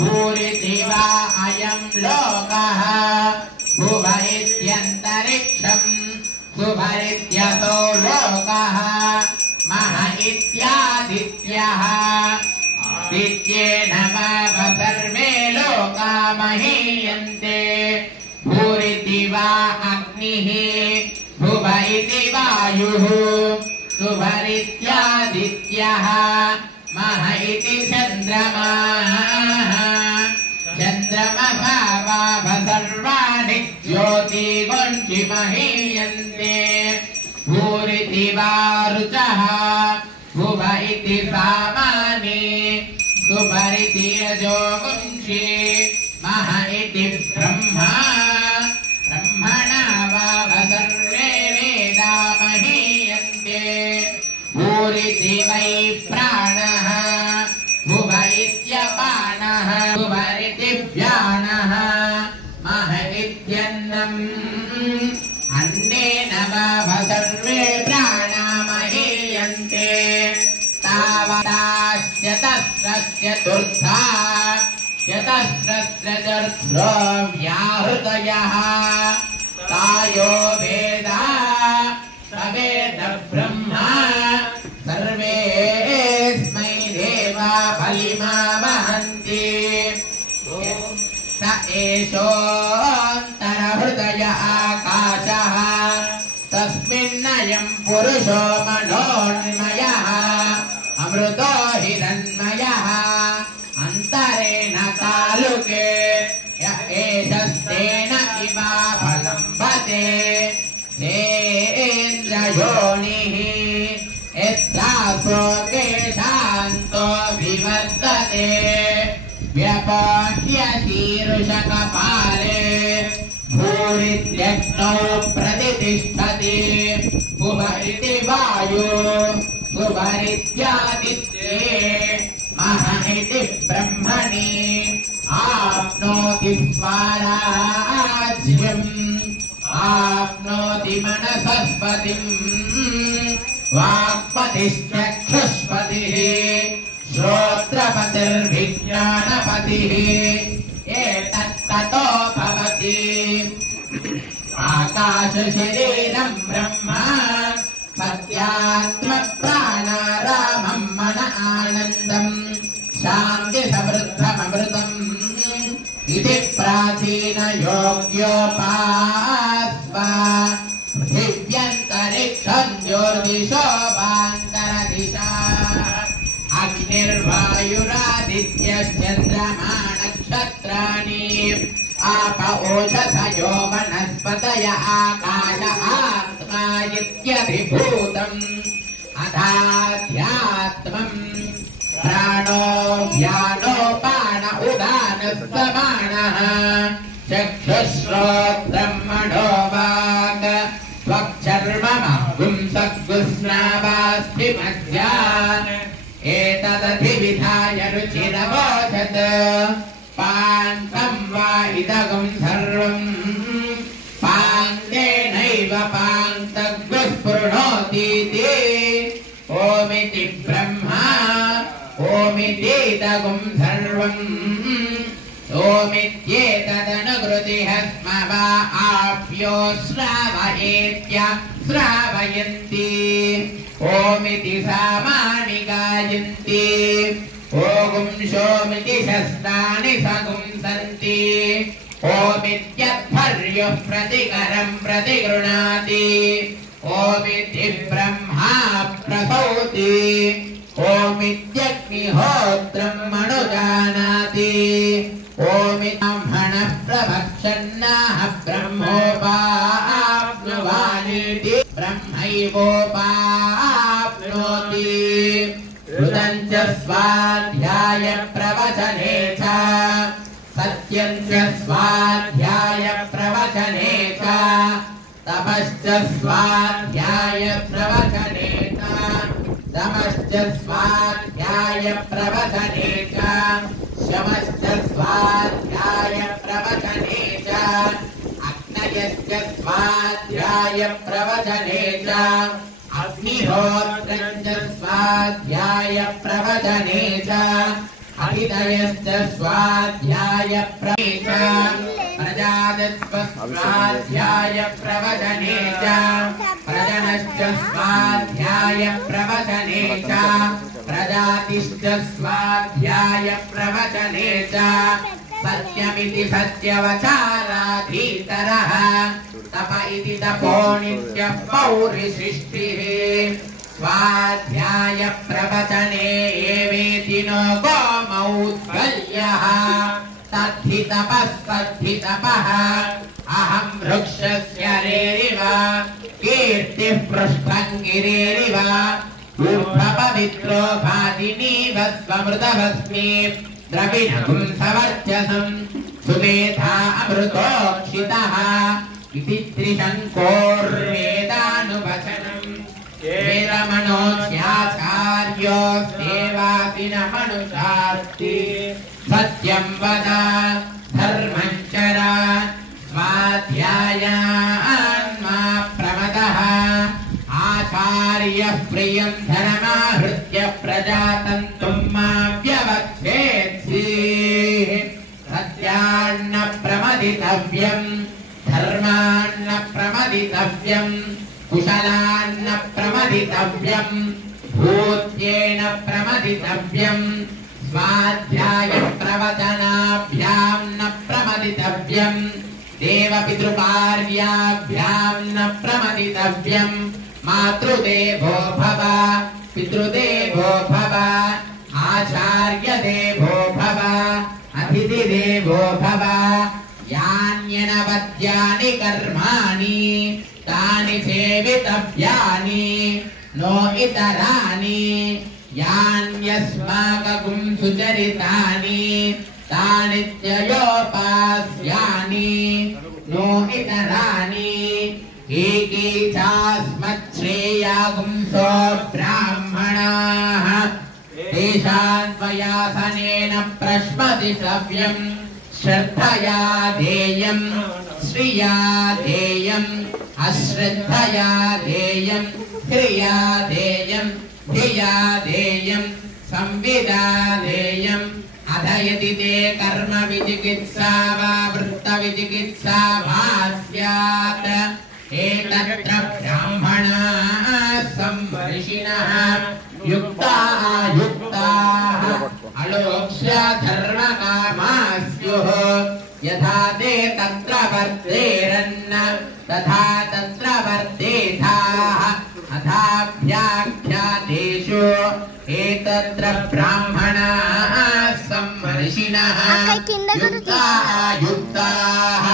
भूरिति वा अयं लोकः भुव इत्यन्तरिक्षम् सुभरित्यसो लोकः मह इत्यादित्यः दित्येन वाव सर्वे लोका महीयन्ते भूरिति वा अग्निः भुव इति वायुः सुभरित्यादित्यः मह इति चन्द्रमाः चन्द्रमसा वाव सर्वाणि ज्योतिगुञ्चि महीयन्ते भूरिति वा रुचः भुव इति सामानि सुभरिति यजोगुंषि मह इति ब्रह्मा ब्रह्मणा वाव सर्वे वेदा महीयन्ते भूरिति वै प्राणः भुव इत्यपानः सुभरिति व्यानः मह इत्यन्नम् अन्नेन वाव सर्वे प्राणा महीयन्ते तावदाश्चतस्रश्चतुर्था चतस्रश्चतुर्थो व्याहृतयः तायो वेदा स वेद ब्रह्मा सर्वेऽस्मै देवा बलिमा वहन्ति स एषोऽन्तरहृदय आकाशः तस्मिन्नयं पुरुषो मनोन्मयः अमृतो हिरण्मयः अन्तरेण तालुके य एषस्तेन इवा फलम्बते तेन्द्रयोनिः यत्रासो केशान्तो विवर्तते व्यपाह्य शीर्षकपाले भूरित्यग्नौ प्रतिष्ठति भुव इति वायु सुभरित्यादित्ये मह इति ब्रह्मणि आप्नोति स्वाराज्यम् आप्नोति मनसस्पतिम् वाक्पतिश्चक्षुष्पतिः श्रोत्रपतिर्विज्ञानपतिः एतत्ततो भवति आकाशशरीरं ब्रह्म सत्यात्मप्राणारामं मन आनन्दम् शान्तिसमृद्धममृतम् इति प्राचीनयोग्योपास्वा पृथिव्यन्तरिक्षं ज्योतिषोऽवान्तरदिशा अग्निर्वायुरादित्यश्चन्द्रमा नक्षत्राणि आप ओषधयो वनस्पतय आकाश आत्मा इत्यभिभूतम् अधाध्यात्मम् प्राणो व्यानो पाण उदानस्तमानः चक्षुश्रोत्रम् मनो वाक् त्वक्चर्ममपुंसग्स्नावास्थिमध्या एतदधिविधाय रुचिरवोचत् पान्तम् वा इदगम् सर्वम् पान्तेनैव पान्तग्स्पृणोतीति ओमिति ब्रह्मा ओमितीदगम् सर्वम् ओमित्येतदनुकृतिः स्म वा आप्यो श्रावयेत्य श्रावयन्ति ओमिति सामानि गायन्ति ओगुं शोमिति शस्त्राणि सगुंसन्ति ओमित्यध्वर्युः प्रतिकरं प्रतिगृह्णाति ओमिति ब्रह्मा प्रसौति ओमित्यग्निहोत्रं मनुजानाति ओमिब्रह्मणः प्रवक्षन्नाः ब्रह्मोपाप्नुवानिति ब्रह्मैवोपाप्नोति ऋतं च स्वाध्याय प्रवचने च सत्यं च स्वाध्याय प्रवचने च तपश्च स्वाध्याय प्रवचने च दमश्च स्वाध्याय प्रवचने च शमश्च स्वाध्याय प्रवचने च अग्नयश्च स्वाध्याय प्रवचने च अग्निहोत्रं च स्वाध्याय प्रवचने च अहितयश्च स्वाध्याय प्रजादत्वस्वाध्याय प्रवचने च प्रजनश्च स्वाध्याय प्रवचने च प्रजातिश्च स्वाध्याय प्रवचने च सत्यमिति सत्यवचाराधीतरः तप इति तपो नित्यः पौरिसृष्टिः स्वाध्याय प्रवचने एवेति नो गोमौद्गल्यः तद्धि तपः अहं वृक्षस्य रेरिव कीर्तिः पृष्ठं गिरेरिव ऊर्ध्वपवित्रो भादिनीव स्वमृतभस्मि द्रविणं सवर्चसं सुमेधा अमृतोक्षितः इति त्रिशङ्कोर्वेदानुवचनम् वेदमनोऽस्याचार्यो सेवाति न मनुषास्ति सत्यं वद धर्मं चर स्वाध्यायान् मा प्रमदः आचार्यः प्रियं धर्माहृत्य प्रजातन्तुं मा व्यवक्षेत्सि सत्यान्न प्रमदितव्यं धर्मान्न प्रमदितव्यं कुशलान्न प्रमदितव्यं भूत्येन प्रमदितव्यं स्वाध्याय प्रवचनाभ्यां न प्रमदितव्यं देवपितृकार्याभ्यां न प्रमदितव्यं मातृदेवो भव पितृदेवो भव आचार्यदेवो भव अतिथिदेवो भव यान्यनवद्यानि कर्माणि तानि सेवितव्यानि नो इतराणि यान्यस्माकं सुचरितानि तानि त्ययोपास्यानि नो इतराणि एकीचास्मच्छ्रेयागुंसो ब्राह्मणाः तेषां त्वयासनेन प्रश्मतितव्यम् श्रद्धया देयं श्रिया देयं अश्रद्धया देयं क्रिया देयं धिया देयं संविदा देयं अध यदि ते कर्म विचिकित्सा वा वृत्त विचिकित्सा वा स्यात् एतत्र ब्राह्मणाः संवर्षिणः युक्ताः युक्ताः अलोक्ष्य धर्मकामाः स्युः यथा ते तत्र वर्तेरन् तथा तत्र वर्तेथाः अथाभ्याख्यातेषु एतत्र ब्राह्मणाः संवर्षिणः युक्ताः युक्ताः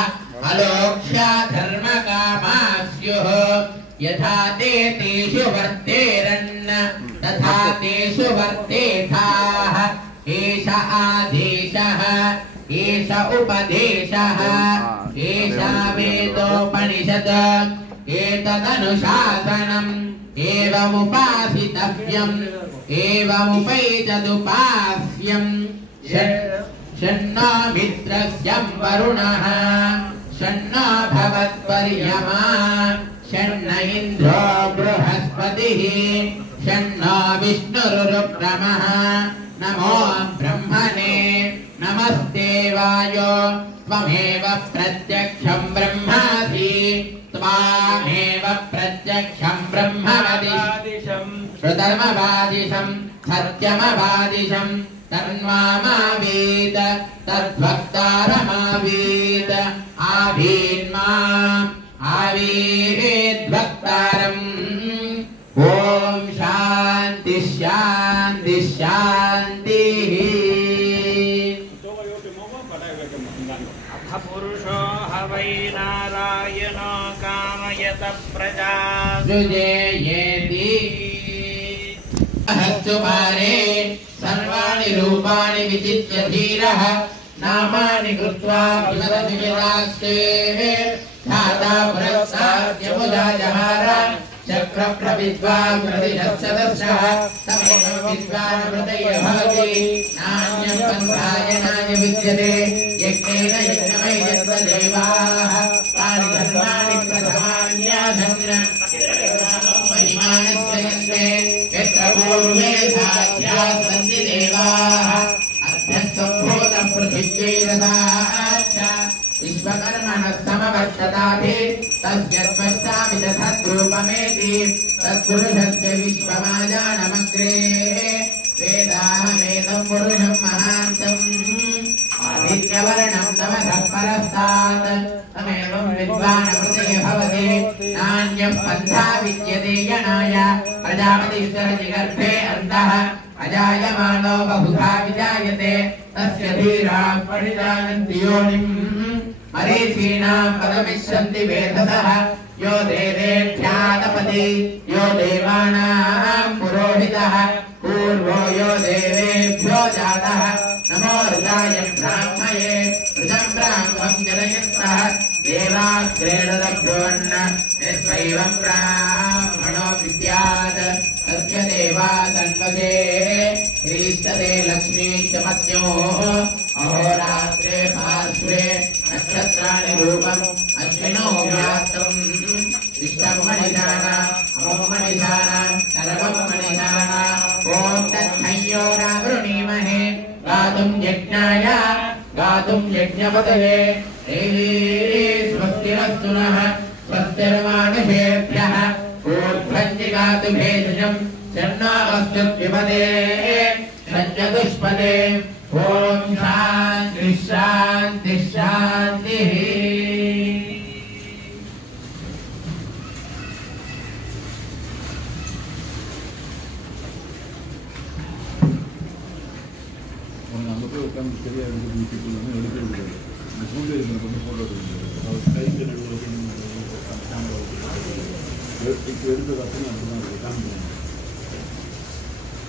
अलोक्ष्य धर्मकामाः स्युः यथा ते तेषु वर्तेरन् तथा तेषु वर्तेथाः एष आदेशः एष उपदेशः एषा वेदोपनिषत् एतदनुशासनम् एवमुपासितव्यम् एवमुपैतदुपास्यम् षण्णो मित्रस्यं वरुणः षण्णो भवत्पर्यमा षण्ण इन्द्रो बृहस्पतिः षण्णो विष्णुरुक्रमः नमो ब्रह्मणे नमस्ते वायो त्वमेव प्रत्यक्षं ब्रह्मासि त्वामेव प्रत्यक्षं ब्रह्म वदिशं श्रुतमवादिशं सत्यमवादिशं तन्मामावीत तद्भक्तारमावीत आवीन्माम् आवीद्भक्तारम् ॐ शान्ति शान्ति शान्तिः पुरुषो हवै नारायणो कामयत प्रजा सृजेयेति अहस्सुपारे सर्वाणि रूपाणि विचित्य धीरः नामानि कृत्वा विवदति धाता पुरस्ताद्य मुदा जहार चक्रप्रविद्वान् प्रतिशतसदस्यः तमेव विद्वान् प्रतय भवति नान्यं पन्थायनाय विद्यते यज्ञेन यज्ञमयज्ञदेवाः प्राणिधर्माणि प्रथमान्यासन् महिमानश्चयन्ते यत्र पूर्वे साध्याः सन्ति देवाः विद्यैरदाच्च विश्वकर्मणः समवर्तताभिः तस्य त्वष्टामि तथद्रूपमेति तत्पुरुषस्य विश्वमाजानमग्रे वेदाहमेतं पुरुषं महान्तम् आदित्यवर्णं तमसः परस्तात् तमेवं विद्वानकृते भवति नान्यः पन्था विद्यते यणाय प्रजापतिश्चरति गर्भे अन्तः अजायमानो बहुधा विजायते तस्य धीराः परिजानन्ति योनिम् मरीचीनां पदमिच्छन्ति वेदसः यो देवेभ्यादपति यो देवानां पुरोहितः पूर्वो यो देवेभ्यो जातः नमो ऋताय ब्राह्मये ऋतं ब्राह्मं जनयन्तः देवाः क्रीडदभ्रुवन् निस्वैवं ब्राह्मणो विद्यात् तस्य देवा तन्वते ह्रीष्टते लक्ष्मी च मत्योः अहोरात्रे पार्श्वे नक्षत्राणि रूपम् अश्विनो व्यात्तम् इष्टं मणिजाना अमो मणिजाना सर्वं मणिजाना ॐ तत्संयो रावृणीमहे गातुं यज्ञाय गातुं यज्ञपतये स्वस्तिरस्तु नः स्वस्तिर्मानुषेभ्यः ऊर्ध्वञ्जिगातु भेषजम् शन्नो विपदे सञ्जदुष्पदे ॐ शान्तिः शान्तिः शान्तिः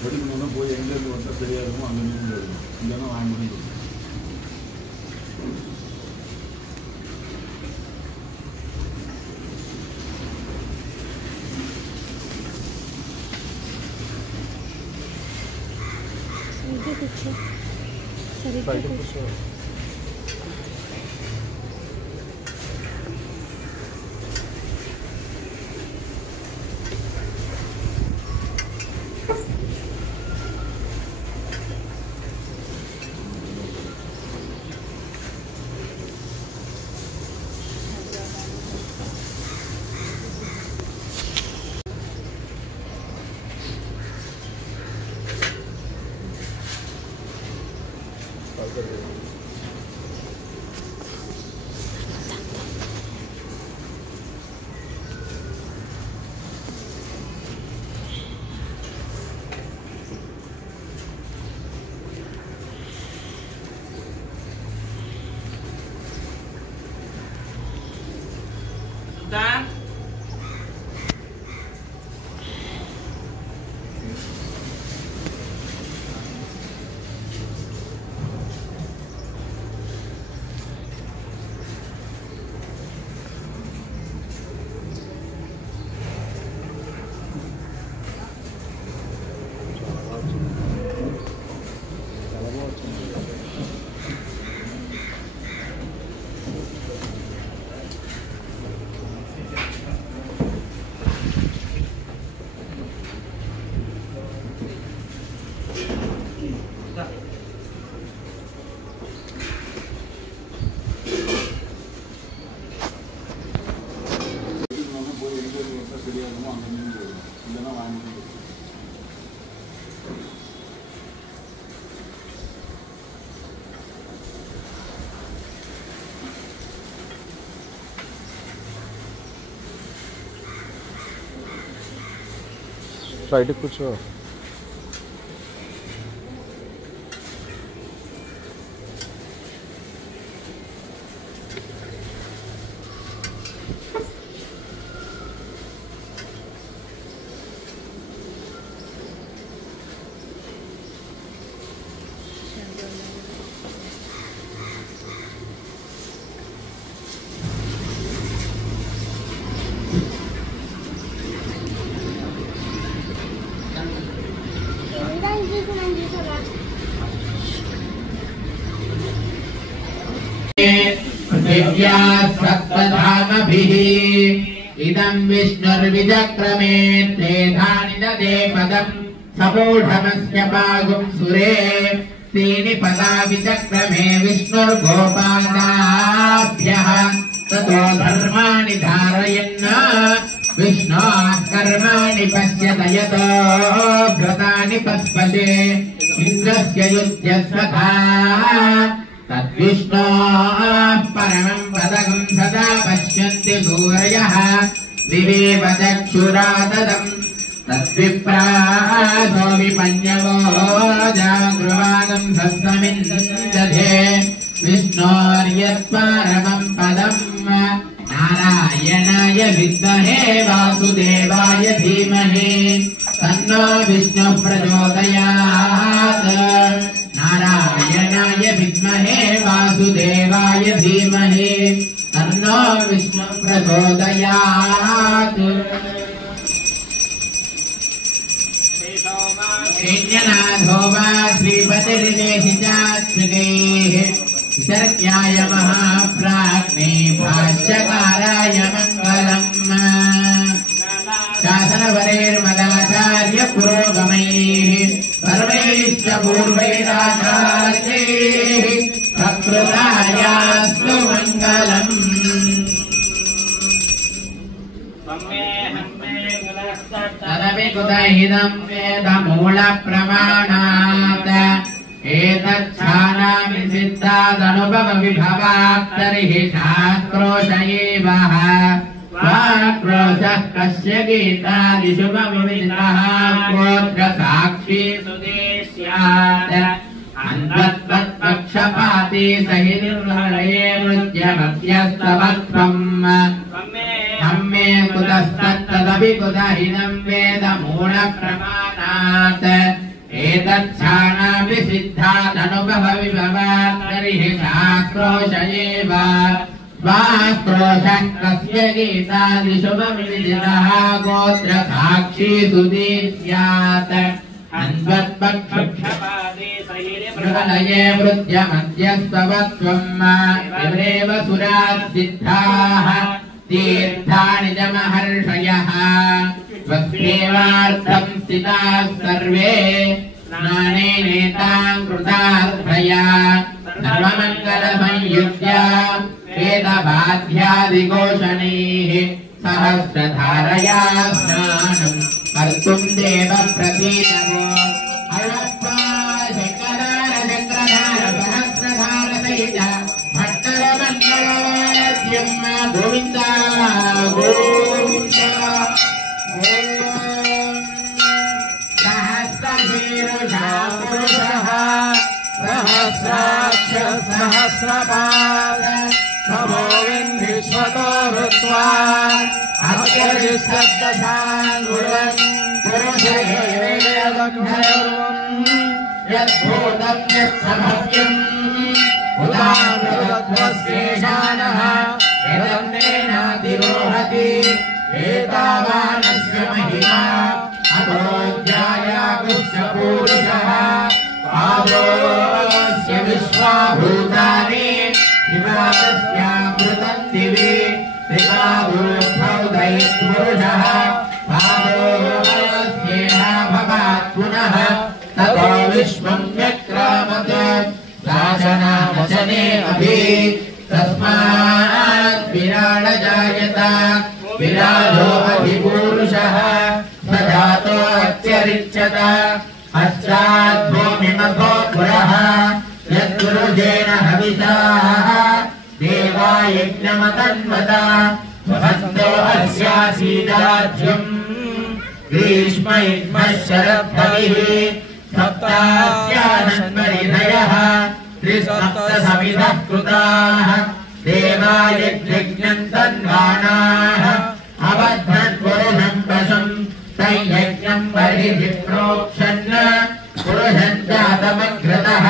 எடுக்கணும்னா போய் எங்கேருந்து வந்தால் தெரியாதுமோ அங்கே நின்று இங்கேனா வாங்கி సైడ్కి కూర్చో. पृथिव्यात्सत्त्वधामभिः इदं विष्णुर्विचक्रमे तेधानि ददे पदं समूढमस्य पागुं सुरे त्रीणि पदा विचक्रमे विष्णुर्गोपादाभ्यः ततो धर्माणि धारयन् विष्णोः कर्माणि पश्यत यतो व्रतानि पस्पशे इन्द्रस्य युध्यस्तथा तद्विष्णोः परमं पदकं सदा पश्यन्ति सूरयः दिवेव चक्षुराददम् तद्विप्रासो विपन्यवो जागृवाणं सस्समिन्दधे विष्णोर्यत्परमं पदम् नारायणाय विद्महे वासुदेवाय धीमहि तन्नो विष्णुः प्रचोदयात् नारायणाय विद्महे वासुदेवाय धीमहि तन्नो विष्णुः प्रचोदयात् श्रीजनाथो वा श्रीपतिर्देशिचात्मकैः विसर्ग्याय महाप्राज्ञे भाष्यकाराय मङ्गलम् शासनवरेर्मदाचार्य पुरोगमैः सर्वैश्च पूर्वैराचार्यैः सकृतायास्तु मङ्गलम् तदविकुतहिदं वेदमूलप्रमाणात् एतच्छानामि सिद्धादनुभवविभवात् तर्हि शास्त्रोष एव वाक्रोशः कस्य गीतादिषु विविधः गोत्र साक्षी सुदेश्यात् अन्वत्पक्षपाती सहि निर्हृये मृत्यमध्यस्तवत्वम् सम्मे कुतस्तत्तदपि कुतहिदं वेदमूलप्रमाणात् एतच्छानामि सिद्धादनुभवविभवात् तर्हि शास्त्रोष एव वाक्रोशः कस्य गीतादिषु विविधः गोत्र साक्षी सुदीस्यात् अन्वत्पक्षपाती मृगलये मृत्यमध्यस्तवत्वम् एवरेव सुराः सिद्धाः तीर्थानि च महर्षयः स्वस्येवार्थं स्थिताः सर्वे स्नानेनेतां कृतार्थया सर्वमङ्गलसंयुज्य वेदवाद्यादिघोषणैः सहस्रधारया स्नानं कर्तुं देव प्रसीदवो अळप्पा शङ्करार चक्रधार सहस्रधार सहित भट्टरमङ्गलवाद्यं गोविन्द गोविन्द सहस्रशीर्षः पुरुषः सहस्राक्ष सहस्रपाद नमो विश्वतो हृत्वा अत्यरिष्टदशाङ्गुलम् पुरुषेवेदघर्वम् यद्भूतं यत्समव्यम् उदाहृतत्वस्येषानः यदं तेनातिरोहति एतावानस्य महिमा अतोऽध्यायागुस्य पूरुषः पादोऽस्य विश्वाभूतानि हिमालस्यामृतं दिवि त्रिपादोऽधैर्पुरुषः पादोऽस्येहा भवात् पुनः ततो विश्वं व्यक्रामत् शासनावचने अभि तस्मात् विराड जायत विराजो अधिपूरुषः स जातो अत्यरिच्यत पश्चात् भूमिमथो पुरः यद्गुरुजेन हविषाः देवा यज्ञमतन्वता वसन्तो अस्यासीदराज्यम् ग्रीष्म इद्मः शरद्भविः सप्तास्यानन्वरिधयः त्रिसप्तसमिधः कृताः देवा यज्ञम् तन्वानाः अबध्नन् पशुम् तैयज्ञम् बहिः प्रोक्षन् पुरुषम् जातमघ्रतः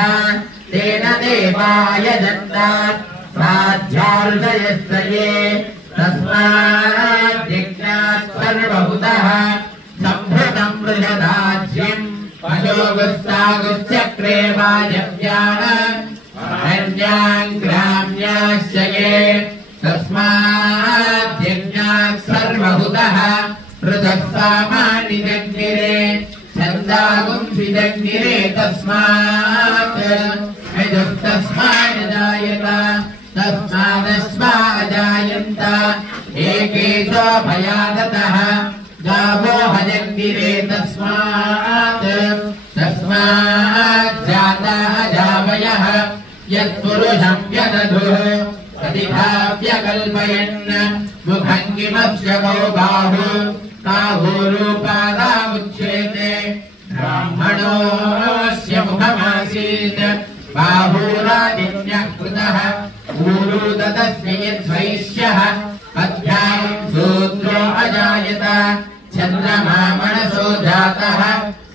तेन देवाय दत्तात् स्वाध्यार्दयस्तये तस्माद्यज्ञात् सर्वभूतः सम्भृतम् मृषदाज्यम् पशोगुस्तागुश्चक्रे वायव्याः अरण्याम् ग्राम्याश्च ये तस्माद्यज्ञात् सर्वभूतः पृथक् सामानि जग्निरे छन्दागुंसि जग्निरे तस्मात् विदुस्तस्मादजायत तस्मादस्मादजायन्त एकेशो भयादतः गावो हयन्गिरे तस्मात् जाताः जावयः यत्पुरुषं व्यदधुः प्रतिभाव्यकल्पयन् मुखङ्गिमस्य गो बाहुरूपादामुच्येते ब्राह्मणोऽस्य मुखमासीत् बाहुरादिन्यः कृतः ऊरुदतस्य यद्वैश्यः पद्भ्यां सूत्रो अजायत चन्द्रमा मनसो जातः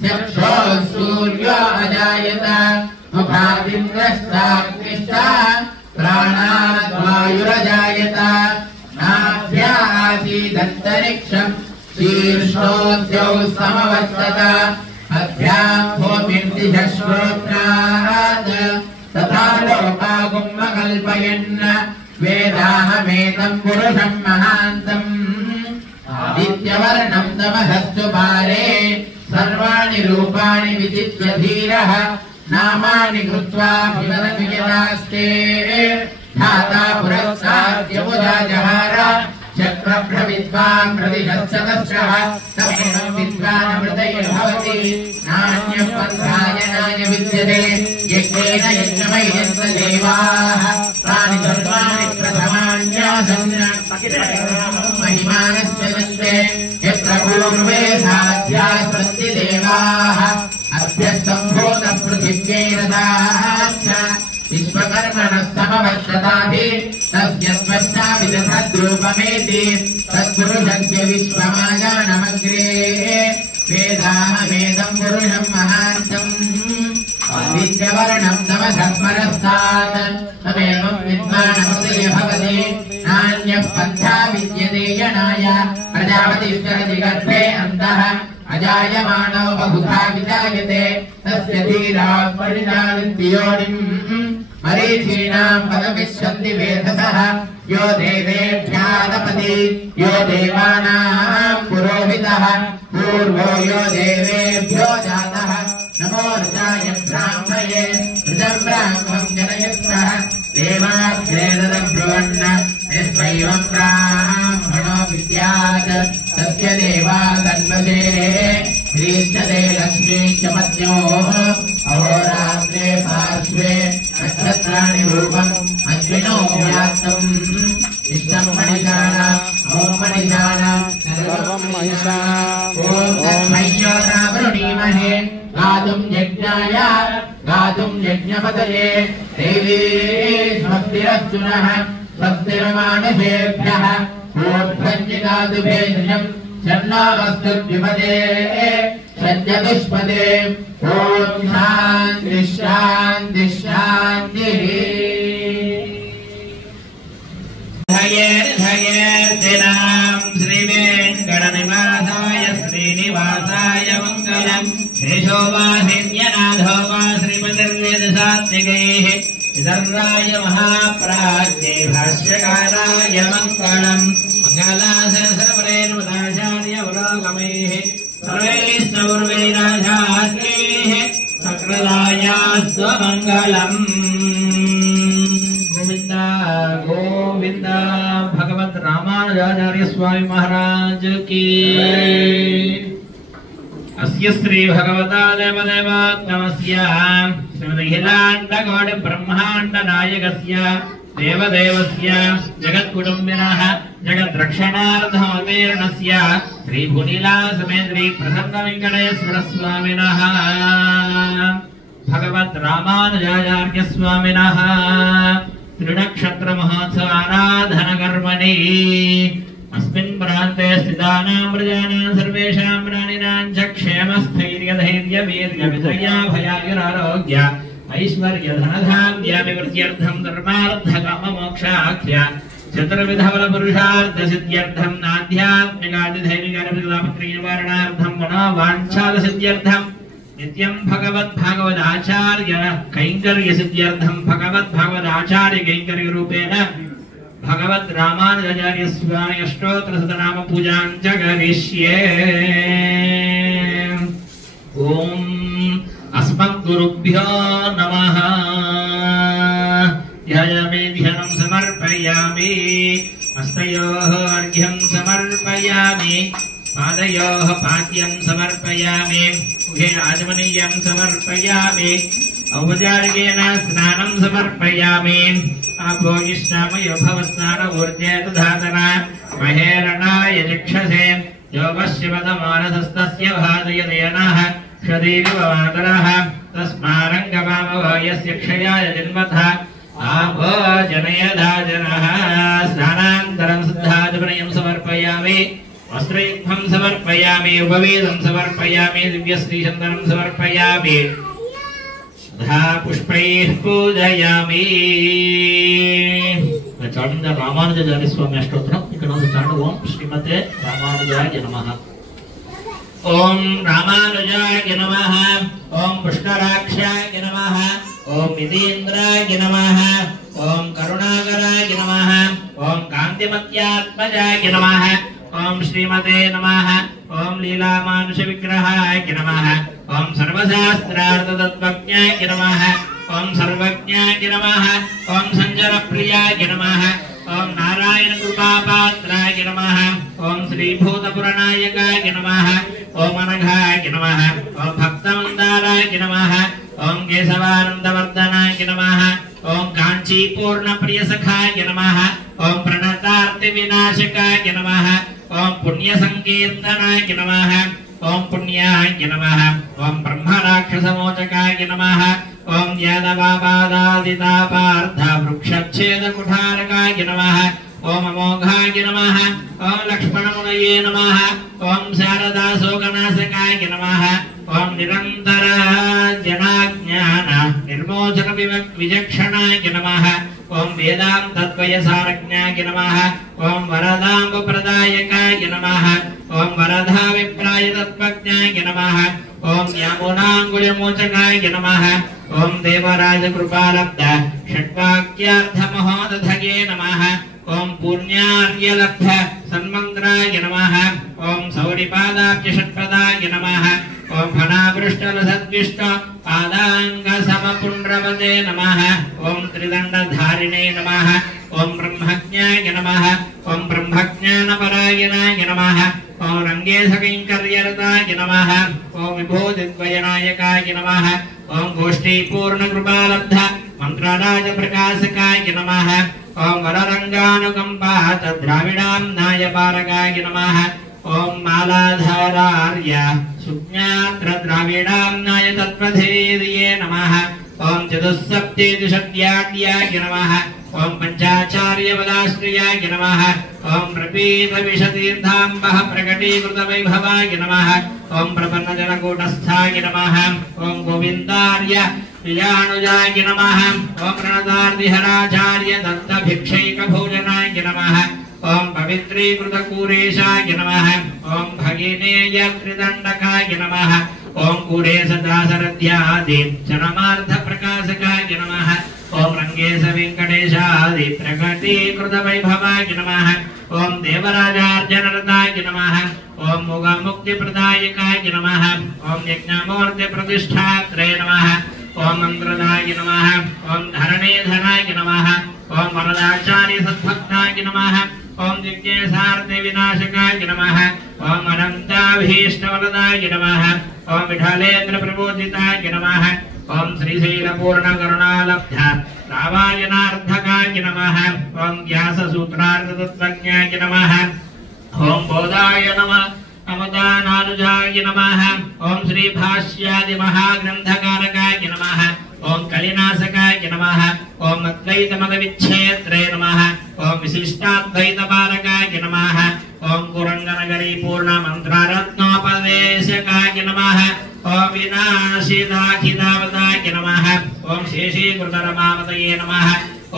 चक्षुः सूर्यो अजायत मुखादिन्द्रश्चाग्निश्च प्राणात् वायुरजायत नाभ्या आसीदन्तरिक्षम् शीर्षोऽद्यौ समवर्तत अभ्यां भूमिर्दिशश्रोत्रात् तथा लोकागुम्मकल्पयन् वेदाहमेतं पुरुषं महान्तम् आदित्यवर्णं तमहस्तु पारे सर्वाणि रूपाणि विचित्य धीरः नामानि कृत्वा विवदवियदास्ते धाता पुरस्साद्य मुदा जहार चक्रभ्रविद्वान् प्रतिशत्सतस्रः तमेव विद्वानमृतैर्भवति नान्यः पन्थायनाय विद्यते यज्ञेन यज्ञमयन्त देवाः तानि धर्माणि प्रथमान्यासन् महिमानस्य दन्ते यत्र पूर्वे साध्या सन्ति देवाः अभ्यः सम्भूतपृथिव्यैरदाश्च विश्वकर्मणः समवर्तताभि तस्य स्पष्टा विदधद्रूपमेति तत्पुरुषस्य विश्वमायानमग्रे वेदाहमेदं पुरुषं महान्तम् आदित्यवर्णं तमसत्परस्तात् तमेवं विद्वानमृतय भवति नान्यः पन्था विद्यते यणाय प्रजापतिश्चरति गर्भे अन्तः अजायमानो बहुधा विजायते तस्य धीराः परिजानन्ति योनिम् मरीचीनां पदमिच्छन्ति वेधसः यो देवेभ्यादपति यो देवानां पुरोहितः पूर्वो यो देवेभ्यो जातः नमो ऋताय ब्राह्मये ऋतं ब्राह्मं जनयन्तः देवाग्रेदब्रुवन्न यस्मैवं ब्राह्मणो विद्यात् तस्य देवा गन्वते ह्रीश्चते लक्ष्मी च पत्न्योः अहोरात्रे पार्श्वे नक्षत्राणि रूपम् अश्विनो व्याप्तम् इष्टं मणिषाणा ॐ मणिषाणा सर्वं मणिषाणा ॐ तन्मय्योरावृणीमहे गातुं यज्ञाय गातुं यज्ञपतये देवी स्वस्तिरस्तु नः स्वस्तिर्मानुषेभ्यः ऊर्ध्वञ्जिगातु भेषजम् चन्नावस्तुद्विपदे सज्जदुष्पदे ॐ शान्तिः शान्तिः शान्तिः धयेर्धयेर्दिनां श्रीवेङ्कटनिवासाय श्रीनिवासाय मङ्गलम् देशो वा हिन्यनाथो वा श्रीमतिर्निदशात्मिकैः विदर्राय महाप्राज्ञे भाष्यकाराय मङ्गलम् मङ्गलासनसर्वैर्वदाचार्यवलोकमैः सर्वैस्तौर्वैराचार्यैः सकृदायास्तु मङ्गलम् गोविन्द गोविन्द भगवत रामानुजाचार्य स्वामी महाराज की अस्य श्री भगवता देवदेवात्मस्य श्रीमदखिलाण्डकोटि ब्रह्माण्ड नायकस्य देवदेवस्य जगत्कुटुम्बिनः जगद्रक्षणार्थमवेर्णस्य श्री भुनीलासमेत श्री प्रसन्नवेङ्कटेश्वर स्वामिनः भगवत रामानुजाचार्य स्वामिनः त्रिनक्षत्र महोत्सव आराधन कर्मणि अस्मिन् प्रान्ते स्थितानां प्रजानां सर्वेषां प्राणिनां च क्षेमस्थैर्यधैर्यवीर्यविजयाभयायुरारोग्य ऐश्वर्य धनधान्याभिवृद्ध्यर्थं धर्मार्थकाममोक्षाख्य चतुर्विधफलपुरुषार्थ सिद्ध्यर्थं नाध्यात्मिकादिधैर्यनिवारणार्थं मनोवाञ्छादसिद्ध्यर्थं नित्यं भगवद्भागवदाचार्य कैङ्कर्य सिद्ध्यर्थं भगवद्भागवदाचार्य कैङ्कर्य रूपेण भगवत रामानुजाचार्य स्वामी अष्टोत्तर शतनाम पूजां च करिष्ये। ओम अस्मद्गुरुभ्यो नमः ध्यायामि समर्पयामि हस्तयोः अर्घ्यं समर्पयामि पादयोः पाद्यं समर्पयामि मुखे आचमनीयं समर्पयामि औपचारिकेन स्नानं समर्पयामि आभोगिष्ठामयो भवस्नान ऊर्जेतधातना महेरणाय चक्षसे योगशिवतमानसस्तस्य भादयदयनः क्षदीविवमातरः तस्मारङ्गमामवयस्य क्षयाय जन्मतः आभो जनयदाजनः स्नानान्तरं शुद्धाचमनीयं समर्पयामि वस्त्रयुग्मं समर्पयामि उपवेदं समर्पयामि दिव्यश्रीचन्दनं समर्पयामि धा पुष्पैः पूजयामि चाण्ड रामानुजाचार्य स्वामी अष्टोत्तरं ఇక్కడ ఉంది చాండ ఓం శ్రీమతే రామానుజాయ నమః ఓం రామానుజాయ నమః ఓం పుష్కరాక్షాయ నమః ఓం మితేంద్రాయ నమః ఓం కరుణాకరాయ నమః ఓం కాంతిమత్యాత్మజాయ నమః ఓం శ్రీమతే నమః ఓం లీలామానుష విగ్రహాయ నమః ఓం సర్వశాస్త్రార్థతత్వజ్ఞాయ నమః ఓం సర్వజ్ఞాయ నమః ఓం సంజనప్రియాయ నమః ఓం నారాయణ కృపాపాత్రాయ నమః ఓం శ్రీభూతపురనాయకాయ నమః ఓం అనఘాయ నమః ఓం భక్తమందారాయ నమః ఓం కేశవానందవర్ధనాయ నమః ఓం కాంచీపూర్ణప్రియసఖాయ నమః ఓం ప్రణతార్తి వినాశకాయ నమః ఓం పుణ్యసంకీర్తనాయ నమః ఓం పుణ్యాయ నమః ఓం బ్రహ్మరాక్షసమోచకాయ నమః ఓం యాదవాపాదాదితాపార్థ వృక్షచ్ఛేదకుఠారకాయ నమః ఓం అమోఘాయ నమః ఓం లక్ష్మణమునయే నమః ఓం శారదాశోకనాశకాయ నమః ఓం నిరంతర జనాజ్ఞాన నిర్మోచన విచక్షణాయ నమః ఓం వేదాంతద్వయసారజ్ఞాయ నమః ఓం వరదాంబప్రదాయకాయ నమః ఓం వరదా విప్రాయ తత్వజ్ఞాయ నమః ఓం యామునాంగుళమోచకాయ నమః ఓం దేవరాజ కృపాలబ్ధ షట్వాక్యార్థ మహోదధయే నమః ఓం పుణ్యార్యలబ్ధ సన్మంత్రాయ నమః ఓం సౌరిపాదాబ్జ షట్పదాయ నమః ఓం ఫణావృష్టలసద్విష్ట పాదాంగ సమపుండ్రవతే నమః ఓం త్రిదండధారిణే నమః ఓం బ్రహ్మజ్ఞాయ నమః ఓం బ్రహ్మజ్ఞానపరాయణాయ నమః ఓం రంగేశకైంకర్యరతాయ నమః ఓం విభూతిద్వయనాయకాయ నమః ఓం గోష్ఠీపూర్ణకృపాలబ్ధ మంత్రరాజ ప్రకాశకాయ నమః ఓం వరరంగానుకంపాత ద్రావిడాంనాయ పారకాయ నమః ఓం మాలాధారార్య సుజ్ఞాత్ర ద్రావిడాంనాయ తత్వధేదియే నమః ఓం చతుస్సప్తేతిషడ్యాడ్యాయ నమః ఓం పంచాచార్యపదాశ్రయాయ నమః ఓం ప్రపీత విషతీర్థాంబః ప్రకటీకృత వైభవాయ నమః ఓం ప్రపన్నజనకూటస్థాయ నమః ఓం గోవిందార్య ప్రియానుజాయ నమః ఓం ప్రణతార్దిహరాచార్య దత్తభిక్షైక భోజనాయ నమః ఓం పవిత్రీకృత కూరేశాయ నమః ఓం భగినేయ త్రిదండకాయ నమః ఓం కూరేశ దాసరథ్యాది చరమార్థ ప్రకాశకాయ నమః ఓం రంగేశ వెంకటేశాది ప్రకటీకృత వైభవాయ నమః ఓం దేవరాజార్జనరతాయ నమః ఓం ముక్తి ప్రదాయకాయ నమః ఓం యజ్ఞమూర్తి ప్రతిష్ఠాత్రే నమః ఓం మంత్రదాయ నమః ఓం ధరణీధరాయ నమః ఓం వరదాచార్య సద్భక్తాయ నమః ఓం దివ్యేశార్తి వినాశకాయ నమః ఓం అనంతాభీష్టవరదాయ నమః ఓం విఠలేంద్ర ప్రబోధితాయ నమః ఓం శ్రీశైలపూర్ణ కరుణాలబ్ధ రామాయణార్థకాయ నమః ఓం వ్యాససూత్రార్థతత్వజ్ఞాయ నమః ఓం బోధాయ నమః అమదానానుజాయ నమః ఓం శ్రీభాష్యాది మహాగ్రంథకారకాయ నమః ఓం కలినాశకాయ నమః ఓం అద్వైతమత విచ్ఛేత్రే నమః ఓం విశిష్టాద్వైతపారకాయ నమః ఓం కురంగనగరీ పూర్ణ మంత్రరత్నోపదేశకాయ నమః ఓం వినాశితాఖితావతాయ నమః ఓం శేషీకృతరమావతయే నమః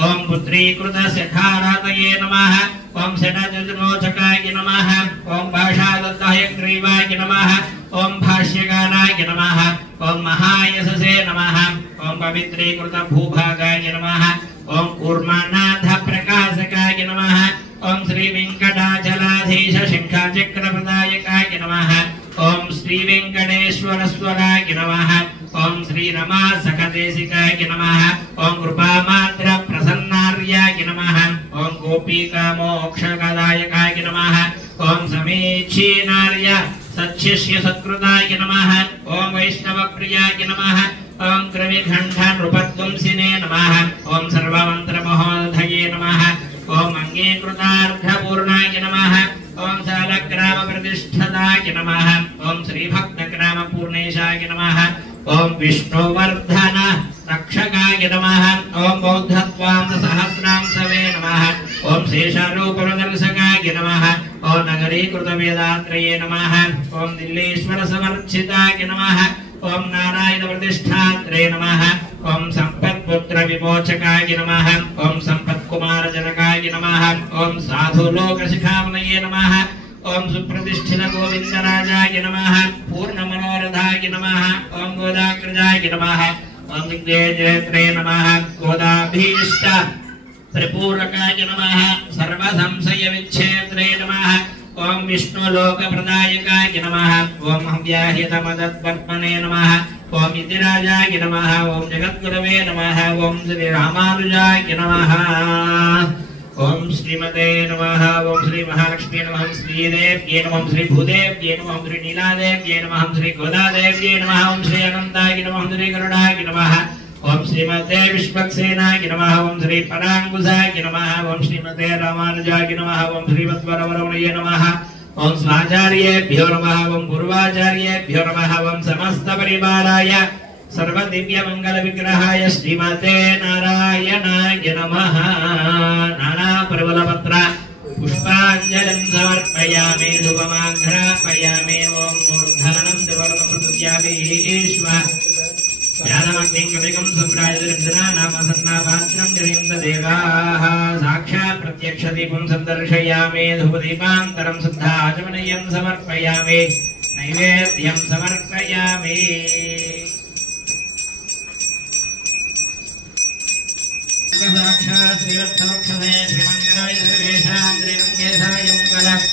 ఓం పుత్రీకృత శఠారతయే నమః ఓం షడజమోచకాయ నమః ఓం భాషాదత్తహయగ్రీవాయ నమః ఓం భాష్యకారాయ నమః ఓం మహాయశసే నమః ఓం పవిత్రీకృత భూభాగాయ నమః ఓం కూర్మానాథ ప్రకాశకాయ నమః ఓం శ్రీ వెంకటాచలాధీశ శంఖచక్రప్రదాయకాయ నమః ఓం శ్రీ వెంకటేశ్వర స్వరాయ నమః ओम श्री रमा सकदेशिकाय नमः ओम कृपामात्र प्रसन्नार्याय नमः ओम गोपीका मोक्षदायकाय नमः ओम समीचीनार्य सच्छिष्य सत्कृताय नमः ओम वैष्णवप्रियाय नमः ओम क्रविघण्ठ नृपद्वंसिने नमः ओम सर्वमन्त्रमहोदये नमः ओम अंगीकृतार्थपूर्णाय नमः ओम शालग्राम प्रतिष्ठताय नमः ओम श्रीभक्तग्राम पूर्णेशाय नमः ओम विष्णुवर्धन रक्षकाय नमः ओम बौद्धत्वांत सहस्रांशवे नमः ओम शेषारूपदर्शकाय नमः ओम नगरीकृत वेदात्रये नमः ओम दिल्लीश्वर समर्चिताय नमः ओम नारायण प्रतिष्ठात्रे नमः ओम संपत्पुत्र विमोचकाय नमः ओम संपत्कुमार जनकाय नमः ओम साधुलोकशिखामणये नमः ओम सुप्रतिष्ठित गोविंदराजाय नमः पूर्णमनोरथाय नमः ओम गोदाग्रजाय नमः ओम दिग्विजयत्रे नमः गोदाभीष्ट त्रिपूरकाय नमः सर्वसंशयविच्छेत्रे नमः ओम विष्णुलोकप्रदायकाय नमः ओम हव्याहितमदत्पद्मने नमः ओम इतिराजाय नमः ओम जगद्गुरवे नमः ओम श्री रामानुजाय नमः ओम श्रीमते नमः ओम श्री महालक्ष्मी नमः श्रीदेव्ये नमः श्री भूदेव्ये नमः श्री नीलादेव्ये नमः श्री गोदादेव्ये नमः ओम श्री अनंताय नमः श्री गरुडाय नमः ओम श्रीमते विश्वक्सेनाय नमः ओम श्री परांकुशाय नमः ओम श्रीमते रामानुजाय नमः ओम श्रीमद्वरवरमणये नमः ओम स्वाचार्येभ्यो नमः ओम पूर्वाचार्येभ्यो नमः ओम समस्त परिवाराय सर्वदिव्य मंगल विग्रहाय श्रीमते नारायणाय नमः नाना परिमलपत्र पुष्पांजलिं समर्पयामि धूपमाघ्रापयामि ओम मूर्धनं देवलं प्रदद्यामि ईश्वर ज्ञानमग्निं सम्राजनामसन्नाभात्रं जयन्त देवाः साक्षात् प्रत्यक्षदीपं सन्दर्शयामि धूपदीपान्तरं शुद्धाचमनीयं समर्पयामि नैवेद्यं समर्पयामि साक्षात् श्रीवत्सवक्षसे श्रीमङ्गलाय सर्वेषां मङ्गलम्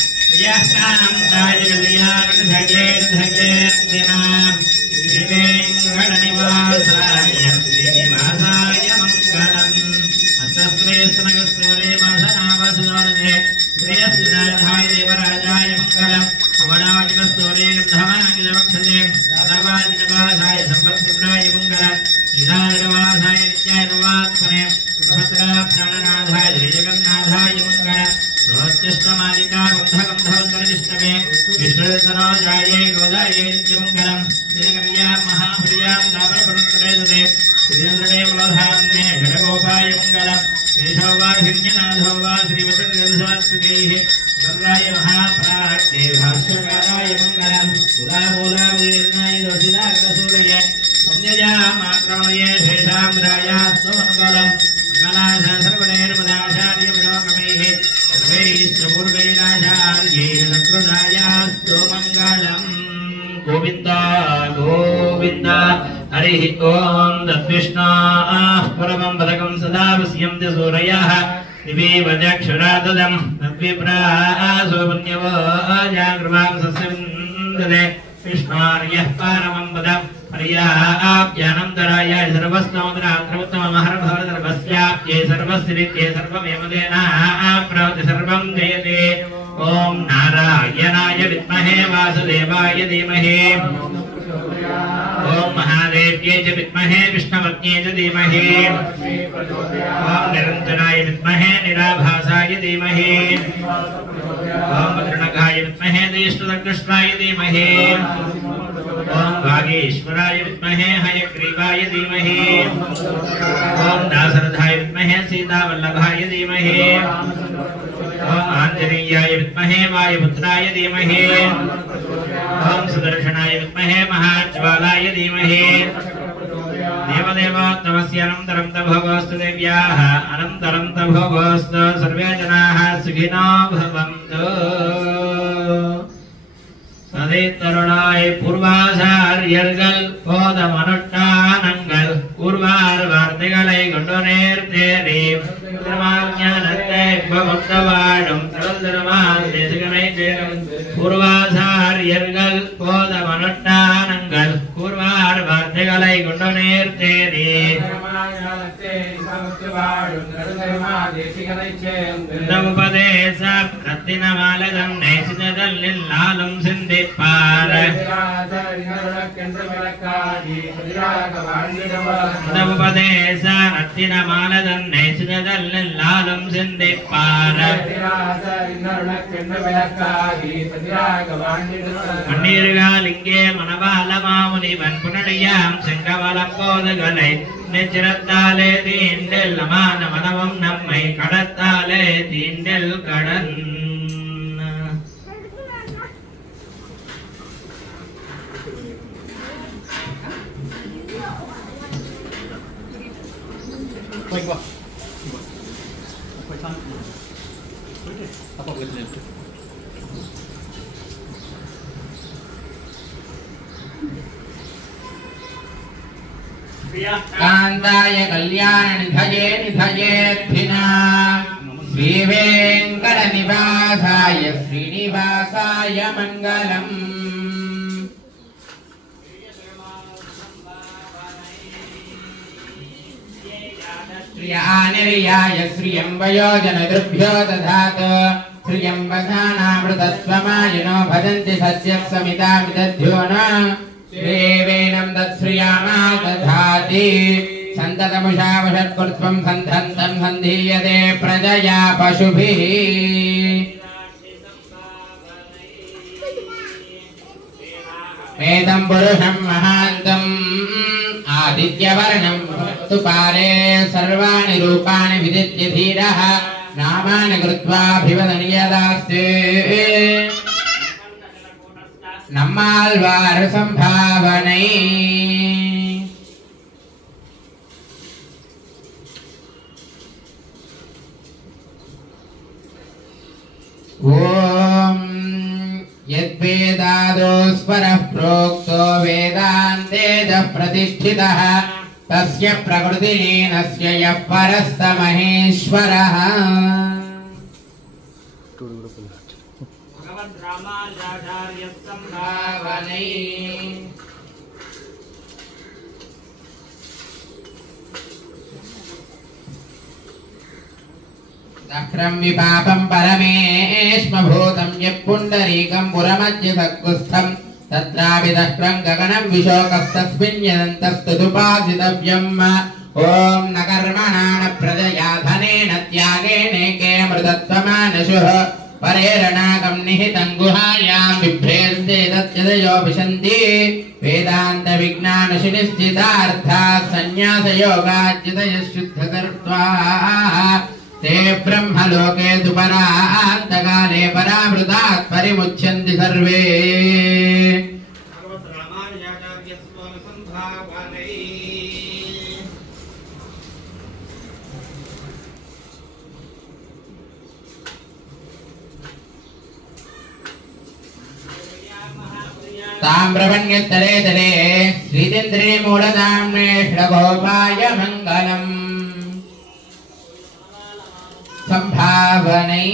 यः कान्ताय कल्याणधगेर्धगेर्दिनाम् श्रीवेङ्कटनिवासाय श्रीनिवासाय मङ्गलम् हस्तश्रेष्ठनगस्तूरे वासनावसुवर्णे श्रेयस्विराधाय देवराजाय मङ्गलम् अवनावचनस्तूरे गन्धमाङ्गिलवक्षसे दानवाजिनवासाय सम्पत्पुत्राय मङ्गलम् लीलाजनवासाय नित्याय नवात्मने सुभद्रा प्राणनाथाय श्रीजगन्नाथाय मङ्गलम् रोच्चष्टमालिका गन्धगन्धवन्तरजिष्टमे विष्णुसरोजायै गोदायै नित्यमङ्गलम् श्रीकर्या महाप्रियां दावरपरन्तरे श्रीन्द्रणे मूलधान्ये घटगोपाय मङ्गलम् केशव वा हिरण्यनाथो वा श्रीवचनसात्विकैः गङ्गाय महाप्राज्ञे भाष्यकाराय मङ्गलम् तुलामूलावीर्णाय दोषिताग्रसूरये संयजामाक्रमणये शेषां रायास्तु मङ्गलम् मङ्गलाय सर्वणैर्मदाचार्यविलोकमैः सर्वैश्चपूर्वैराचार्यैः सकृदायास्तु मङ्गलम् गोविन्द गोविन्द हरिः ॐ तद्विष्णाः परमं पदकं सदा वस्यन्ति सूरयः दिवीव चक्षुराददं तद्विप्रासो पुण्यवो जागृवां सस्यविन्दते विष्णार्यः परमं पदम् हर्याप्यानन्तराय सर्वस्तोत्रान्तरोत्तममहर्भवदर्भस्याप्ये सर्वस्थिरित्ये सर्वमेवदेनाप्नोति सर्वं जयते ॐ नारायणाय विद्महे वासुदेवाय धीमहि ॐ महादेव्यै च विद्महे विष्णुपत्न्यै च धीमहि ॐ निरञ्जनाय विद्महे निराभासाय धीमहि ॐ भद्रनखाय विद्महे देष्टुतकृष्णाय धीमहि ओम भागेश्वराय विद्महे हयग्रीवाय धीमहि ओम दाशरथाय विद्महे सीतावल्लभाय धीमहि ओम आंजनेयाय विद्महे वायुपुत्राय धीमहि ओम सुदर्शनाय विद्महे महाज्वालाय धीमहि देवदेवोत्तमस्य अनन्तरं तभोगोऽस्तु देव्याः अनन्तरं तभोगोऽस्तु सर्वे जनाः सुखिनो भवन्तु तरुणाय पूर्वाचार्यர்கள் போதமனுட்டானங்கள் கூர்வார் வார்த்தைகளை கொண்டு நேர்த்தேறி திருமாஞானத்தை பகுத்தவாடும் திருமால் தேசிகனை சேரும் பூர்வாச்சாரியர்கள் போதமனுட்டானங்கள் கூர்வார் வார்த்தைகளை நாளும் சிந்திப்பார் உபதேச ரத்தின மாலதன்னை சிததல் நாளும் சிந்திப்பார் மண்ணீர்கள் இங்கே மனவாள மாமுனிவன் புனடியாம் செங்கவலம் போதுகளை நெச்சிரத்தாலே தீண்டில் அமான மனமும் நம்மை கடத்தாலே தீண்டில் கடன் कांताय कल्याण निधयेऽर्थिना श्रीवेंकट निवासाय श्रीनिवासाय मंगलम् श्रियानिर्याय श्रियं वयोजनदृभ्यो दधात श्रियं वसानामृतत्वमायिनो भजन्ति सस्यः समितामिदध्यो न श्रीवेणं तत्श्रियामा दधाति सन्ततमुषावषत्कृत्वं सन्धन्तं सन्धीयते प्रजया पशुभिः वेदं पुरुषं महान्तम् आदित्यवर्णं तु पारे सर्वाणि रूपाणि विदित्य धीरः नामानि कृत्वाभिवदनीयदास्ते நம்மாழ்வார் சம்பாவனை ஓம் யத்வேதாதோஸ்வரः प्रोक्तो वेदान्तेजः प्रतिष्ठितः तस्य प्रकृतिलीनस्य यः परस्तमहेश्वरः दक्रं विपापं परमेश्मभूतं यः पुण्डरीकं पुरमज्जितकुस्थं तत्रापि दक्रं गगनं विशोकस्तस्मिन् यदन्तस्तुपासितव्यम् ॐ न कर्मणा न प्रजया धनेन त्यागेनेके मृतत्वमानशुः परेरणाकं निहितं गुहायां बिभ्रेन्ते तत्यदयो विशन्ति वेदान्तविज्ञानशिनिश्चितार्थाः संन्यासयोगाच्युतयः शुद्धकर्त्वाः ते ब्रह्मलोके तु परान्तकाले परामृतात् परिमुच्यन्ति सर्वे ताम्रवण्यतरे तरे श्रीचन्द्रे मूलधाम्ने षडगोपाय मङ्गलम् संभावनै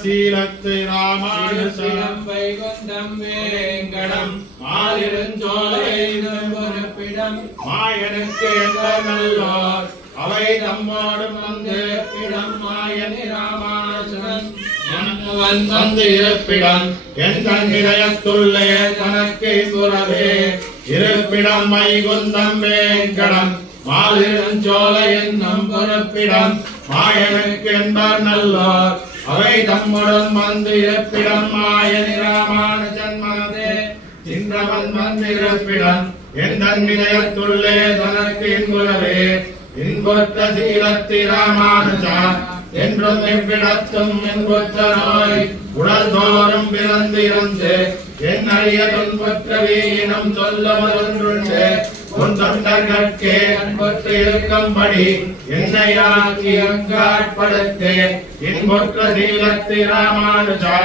சீலத்தை ராமானுஜம் வைகுந்தம் வேங்கடம் மாலிருஞ்சோலைப்பிடம் மாயனுக்கு நல்லோர் அவை தம்மோடும் வந்து பிடம் மாயனி ராமானுஜம் வந்து இருப்பிடம் என் தன்னிலையத்துள்ளே தனக்கு புறவே இருப்பிடம் வைகுந்தம் வேங்கடம் மாலிருஞ்சோலை என்னும் பொறுப்பிடம் மாயனுக்கு என்பர் நல்லோர் அவை தம்முடன் வந்து இருப்பிடம் மாயனி ராமானுஜன் மனதே இன்றவன் வந்து இருப்பிடம் என் தன்னிலையத்துள்ளே தனக்கு இன்புறவே இன்புற்ற சீலத்தி ராமானுஜா என்றும் எவ்விடத்தும் இன்புற்ற நோய் உடல் தோறும் பிறந்து இருந்து என் அழிய துன்புற்ற வீனம் சொல்லுவதொன்றுண்டு உன் தொண்டர்கட்கே அன்புற்று இருக்கும்படி என்னை ஆக்கி அங்காட்படுத்து இன்புற்ற சீலத்தி ராமானுஜா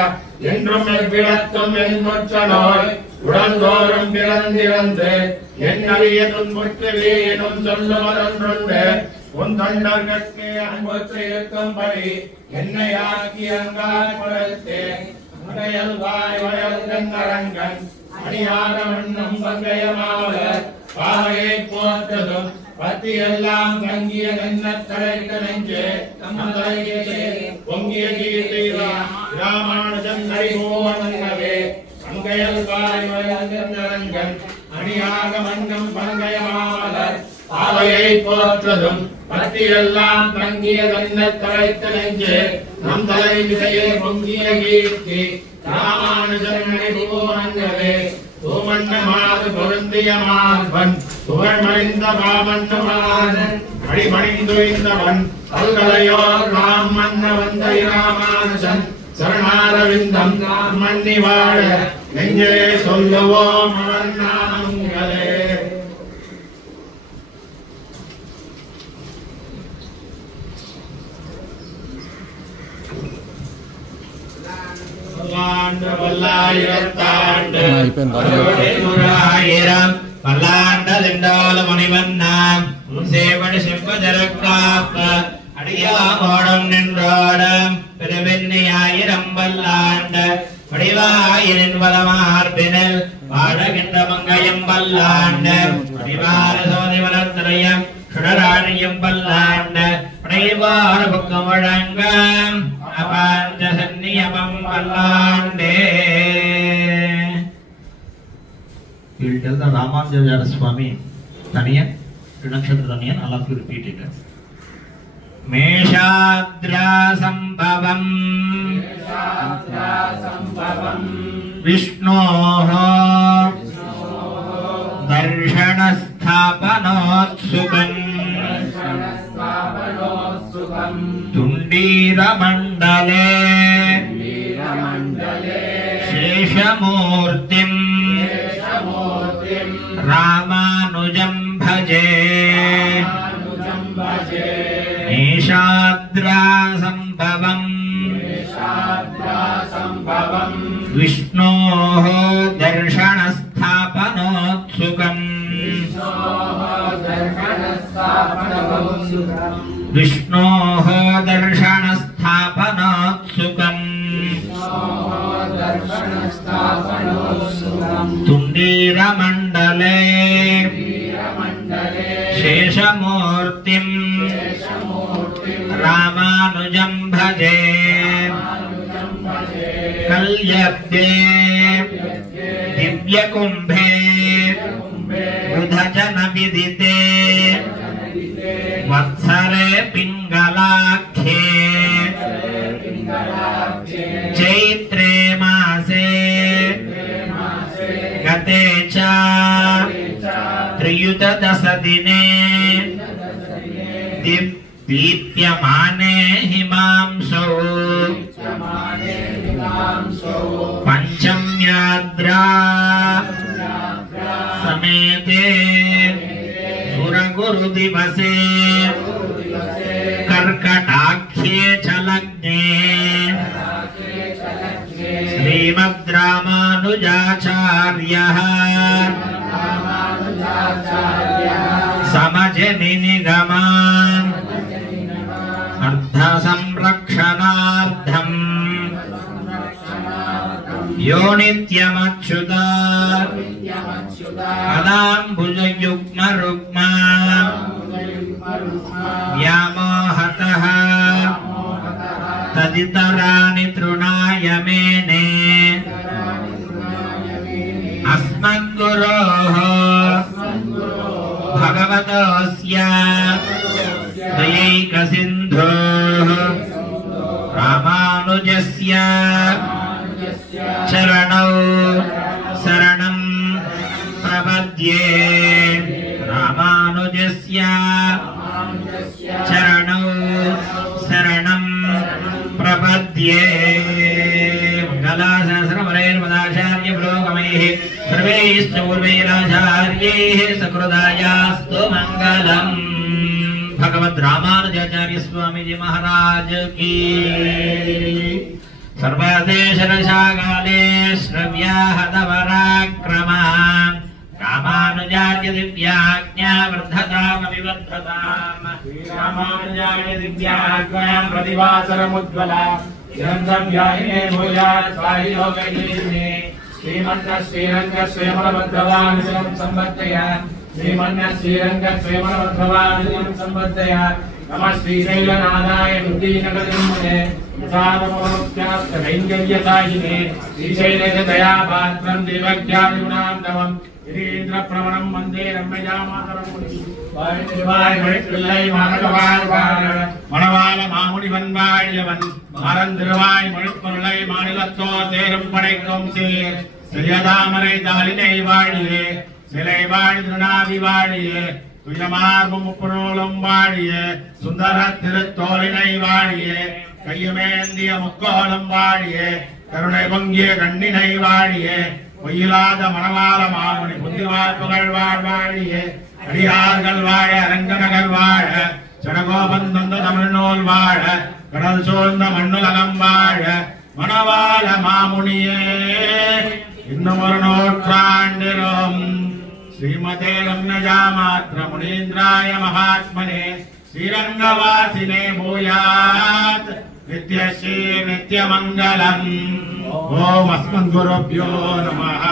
என்றும் எவ்விடத்தும் இன்புற்ற நோய் உடந்தோறும் பிறந்திருந்து என்னறிய துன்புற்றவே எனும் சொல்லுவதொன்றுண்டு உன் தொண்டர்கட்கே அன்புற்று இருக்கும்படி என்னை ஆக்கி அங்காய் படுத்து உடையல் வாய் வயல் கண்ணரங்கன் அணியாக மண்ணும் பங்கயமாவலர் பாவையை போற்றதும் பத்தி எல்லாம் தங்கிய நெஞ்ச நெஞ்சே பொங்கிய கீர்த்தி ராமானுஜன் ஹரிபோவனவே பங்கையல் வாய் வயல் கண்ணரங்கன் அணியாக மண்ணும் பங்கயமாவலர் பாவையை போற்றதும் பத்தி எல்லாம் தங்கிய நெஞ்ச நெஞ்சே நம் தலை விதையை பொங்கிய கீர்த்தி ராமானுஜன் ஹரிபோவனவே பூமண்ணமாது பொருந்திய மார்பன் புகழ்மணிந்த பாமண்ணமானன் அடிபணிந்துய்ந்தவன் பல்கலையோர் ராம் மன்ன வந்த ராமானுஜன் சரணாரவிந்தம் நாம் மன்னி வாழ நெஞ்சே சொல்லுவோம் அவன் நாமங்களே. பல்லாயிரம் பல்லாண்டதிண்டால மணிவண்ணாம் சேவடி செம்பதற்காப்ப அடியாமோடம் நின்றோடம் பெருவெண்ணியாயிரம் பல்லாண்ட வடிவாயிரின் வளமார்பினில் வாழகின்ற மங்கையும் பல்லாண்ட வடிவார சோதி வளர்த்தரையம் சுடராணியும் பல்லாண்ட படைவார புக்கம் வழங்கம் அபாஞ்ச சன்னியமம் பல்லாண்டே. You will tell the Ramanujara Swami Taniyan, Nakshatra Taniyan, all of you repeat it. Meshadra Sambhavam Vishnoho Darshanasthapanotsukan Tundira Mandale Sheshamurtim Ramanujam bhaje Nishadra Sambhavam Vishnoho Darshanasthapanotsukan Vishnoho Darshanasthapanotsukan Tundira Mandale Sheshamurtim Ramanujam bhaje Kalyabde Divya Kumbhe Udhajana Vidite Vatsare Pingalakhe Chaitre Mase Gate cha Triyuta Dasadine Dipyamane Himamso Panchamyadra Samete Suraguru Divase Karkatakhe Chalagne Srimad Ramanujacharya Samajani Nigaman Artha Samrakshanardham Yonityamachyuta Adambuja Yukma Rukma Yamohataha Taditarani Trunaya Mene Asmanguroho Bhagavatosya Dayika Sindhoho Ramanujasya Charanau Saranam Prabhadye Ramanujasya Charanau Saranam Prabhadye Mangala Sahasramareir Madacharya Vlogamehi Sarveishta Urveiracharyehi Sakrudayastu Mangalam Bhagavad Ramanujacharya Swami Ji Maharaj Ki सर्वदेशरशाकाले श्रव्याहतपराक्रमा रामानुजार्य दिव्याज्ञा वर्धतामविवर्धताम् रामानुजार्य दिव्याज्ञा प्रतिभासरमुज्ज्वला निरन्तरं व्याहिने भूयात् स्वाहियोगैर्मे श्रीमन्त श्रीरङ्ग स्वयंवरभद्रवानिजं संवर्धय श्रीमन्त श्रीरङ्ग स्वयंवरभद्रवानिजं संवर्धय नमः श्रीशैलनाथाय बुद्धिनगरजन्मने साधमोक्त्यास्तैङ्गल्यसायिने श्रीशैलदयापात्रं देवज्ञानिगुणां तवम् गिरीन्द्रप्रवणं वन्दे रम्यजामातरं வாய் மழைப்பிள்ளை மாணவன் மணவாள மாமுனிவன் வாழியவன் மறன் திருவாய் மழுப்பொருளை மாநிலத்தோர் தேரும் படைக்கும் சீர் சிறியதாமரை தாளினை வாழியே சிலை வாழி திருநாதி வாழியே துயமார்பும் முப்புநூலும் வாழியே சுந்தர திருத்தோலினை வாழியே கையுமேந்திய முக்கோலம் வாழியே கருணை பொங்கிய கண்ணினை வாழியே பொய்யிலாத மணவாள மாமுனி புத்திவாழ்ப்புகள் வாழ்வாழியே அடியார்கள் வாழ அரங்கநகர் வாழ ஜனகோபன் தந்த தமிழ்நூல் வாழ கடல் சூழ்ந்த மண்ணுலகம் வாழ மணவாள மாமுனியே இன்னும் ஒரு நூற்றாண்டிலும் ஸ்ரீமதே ரம்யஜாமாத்ர முனீந்திராய மகாத்மனே ஸ்ரீரங்கவாசினே பூயாத் நித்யஸ்ரீ நித்யமங்கலம் ஓம் அஸ்மத்குருभ्यो நமः